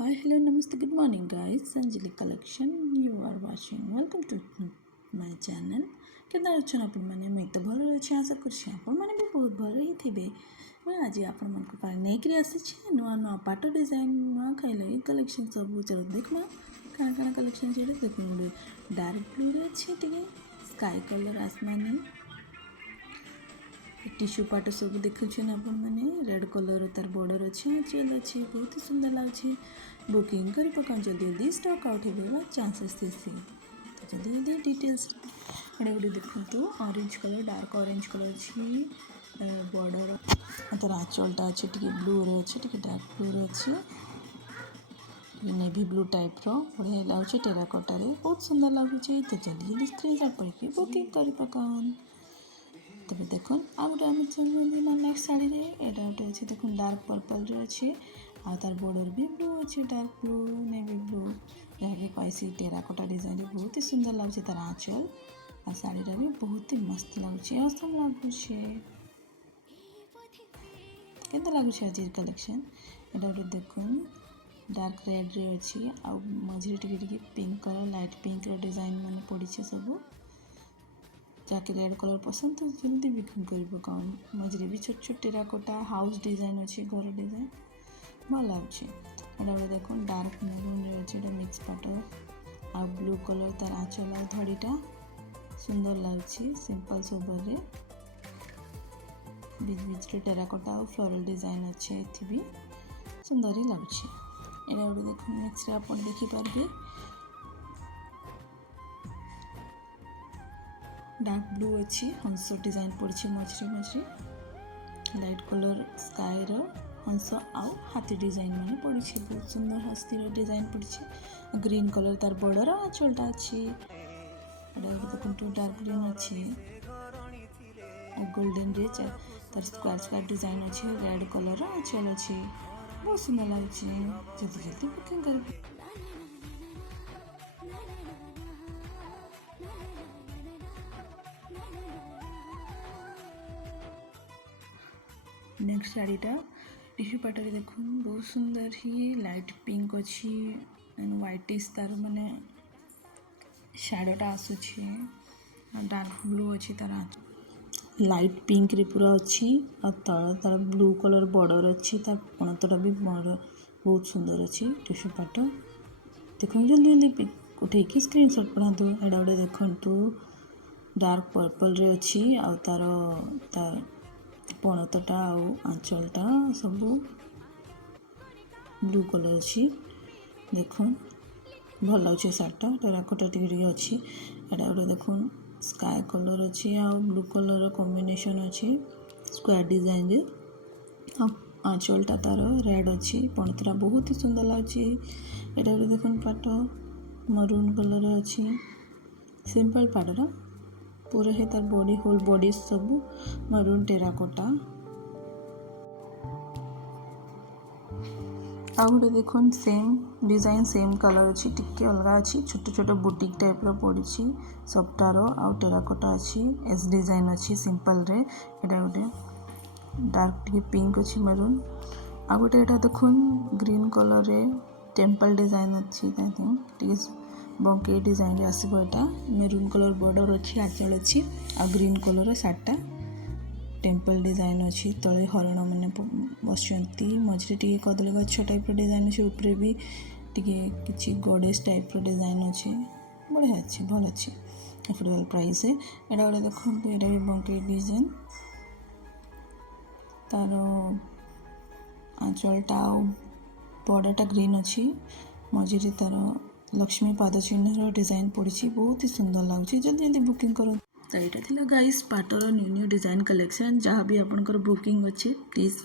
Hi, hello, namaste, good morning, guys. Sanjali collection. You are watching. Welcome to my channel. କେନ୍ତା ଅଛନ୍ ଆପଣମାନେ ମୁଇଁ ତ ଭଲ ଅଛି ଆଶା କରୁଛି ଆପଣମାନେ ବି ବହୁତ ଭଲ ହିଁ ଥିବେ ମୁଇଁ ଆଜି ଆପଣମାନଙ୍କ ପାଇଁ ନେଇକରି ଆସିଛି ନୂଆ ନୂଆ ପାଟ ଡିଜାଇନ୍ ନୂଆ ଖାଇଲେ ଏଇ କଲେକ୍ସନ୍ ସବୁ ଚलो ଦେଖମା କାଣା କାଣା କଲେକ୍ସନ୍ ସେଇଟା ଦେଖୁନ୍ ଗୋଟେ ଡାର୍କ ବ୍ଲୁରେ ଅଛି ଟିକେ ସ୍କାଏ କଲର୍ ଆସମାନି टिश्यू पाट सब देखुन आपण मैंने रेड कलर तार बॉर्डर अच्छे आंचल अच्छे बहुत ही सुंदर लगे बुकिंग कर पकान जल्दी जल्दी स्टॉक आउट होगा चांसेस थे तो जल्दी जल्दी डिटेल्स एडे गोटे देखु orange colour dark orange colour अच्छी बॉर्डर तार आंचलटा अच्छे टी ब्लू अच्छे टी डार्क ब्लू अच्छे नेवी ब्लू टाइप बढ़िया लगे टेराकोटारे बहुत सुंदर लगुचे तो जल्दी जल्दी स्क्रीनशॉट पड़े बुकिंग कर पकान तब देखो आ गए आम नेक्स्ट शाड़ी यहाँ गोटे अच्छे देख डार्क पर्पल अच्छे आ तार बॉर्डर भी ब्लू अच्छे डार्क ब्लू नेवी ब्लू जहाँकि कैसी टेराकोटा डिजाइन बहुत ही सुंदर लगे तार आंचल आ शाड़ीटा भी बहुत ही मस्त लगे असम लगुचे के लगुच आज कलेक्शन यहाँ गोटे देख डार्क रेड रे अच्छी आ मझे T pink colour light pink design मान पड़ी सब जहाँकि रेड कलर पसंद तो जल्दी बुकिंग कर पकाओ मझे भी छोट छोट टेराकोटा हाउस डिजाइन अच्छे घर डिजाइन भल लगे यहाँ गोटे देख डार्क मेरून अच्छे मिक्स पाट आ ब्लू कलर तार आंचल आ धड़ीटा सुंदर लगे सिंपल सोबर बीच बीच टेराकोटा और फ्लोरल डिजाइन अच्छे ये भी सुंदर ही लगे यहाँ गोटे देख नेक्स्ट आप देखिपारे डार्क ब्लू अच्छी हंस डिजाइन पड़ी मझे मझे लाइट कलर स्काए हंस आउ हाथी डिजाइन मान पड़ी बहुत सुंदर हाथी डिजाइन पड़ी ग्रीन कलर तार बॉर्डर आंचलटा अच्छी देखो डार्क ग्रीन अच्छी गोल्डन रे तार स्क्वायर स्क्वायर डिजाइन अच्छे रेड कलर आंचल अच्छे बहुत सुंदर लगे जल्दी जल्दी बुकिंग कर नेक्स्ट शाड़ीटा टिश्यू पाटरे देख बहुत सुंदर ही लाइट पिंक अच्छी व्हाइटिश तार माने शाडोटा आसूची डार्क ब्लू अच्छी तार लाइट पिंक रे पूरा अच्छी और तल तार ब्लू कलर बॉर्डर अच्छी तार पणतटा भी बहुत सुंदर अच्छी टिश्यू पाट देख जल्दी जल्दी उठे स्क्रीनशॉट पढ़ातु एडा गोटे देखु डार्क पर्पल रे अच्छी आ तार तार पणतटा आंचलटा सब ब्लू कलर अच्छी देख भल लगे शार्टा टेराकोटा टी अच्छी एटा गोटे देख स्काए कलर अच्छी आ ब्लू कलर कॉम्बिनेशन अच्छी स्क्वायर डिजाइन रे आंचलटा तार रेड अच्छी पणतटा बहुत ही सुंदर लगे एटा गोटे देख पाट मरून कलर अच्छी सिंपल पाटरा पूरा है तार बॉडी होल बॉडी सब मरून टेराकोटा आ गोटे देख सेम डिजाइन सेम कलर अच्छी टिके अलग अच्छी छोट छोट बुटीक टाइप पड़ी सफ्टार आउ टेराकोटा अच्छी एस डिजाइन अच्छी सिंपल रे एटा गोटे डार्क टी पिंक अच्छी मरून आ गोटे एटा देख ग्रीन कलर रे टेम्पल डिजाइन अच्छी टी बंके डिजाइन रे आसो यहाँ मेरून कलर बॉर्डर अच्छी आंचल अच्छी आ ग्रीन कलर शार्टा टेम्पल डिजाइन अच्छी तले हरण मैंने बसंती मझे टी कदली गछ टाइप डिजाइन अच्छे ऊपर भी टी कि गडेज टाइप डिजाइन अच्छे बढ़िया अच्छे भल अच्छे एफोर्डेबल प्राइस है यहाँ गोटे देखो यहाँ भी बंके डिजाइन तार आंचलटा बॉर्डरटा ग्रीन अच्छी मझे तार लक्ष्मी पाद चिन्ह डिजाइन पड़ी बहुत ही सुंदर लगे जल्दी जल्दी बुकिंग करो तो यहाँ थी गाइस पाटर न्यू न्यू डिजाइन कलेक्शन जहाँ भी आपंकर बुकिंग अच्छे प्लीज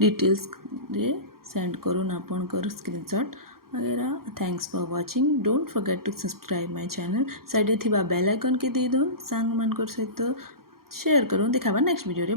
डिटेल्स रे सेंड करूँ आपंकर स्क्रीनशॉट वगैरह thanks for watching don't forget to subscribe my channel side थी बेल आइकन के दे दो सांग मान सहित शेयर करूँ देखा नेक्स्ट वीडियो रे।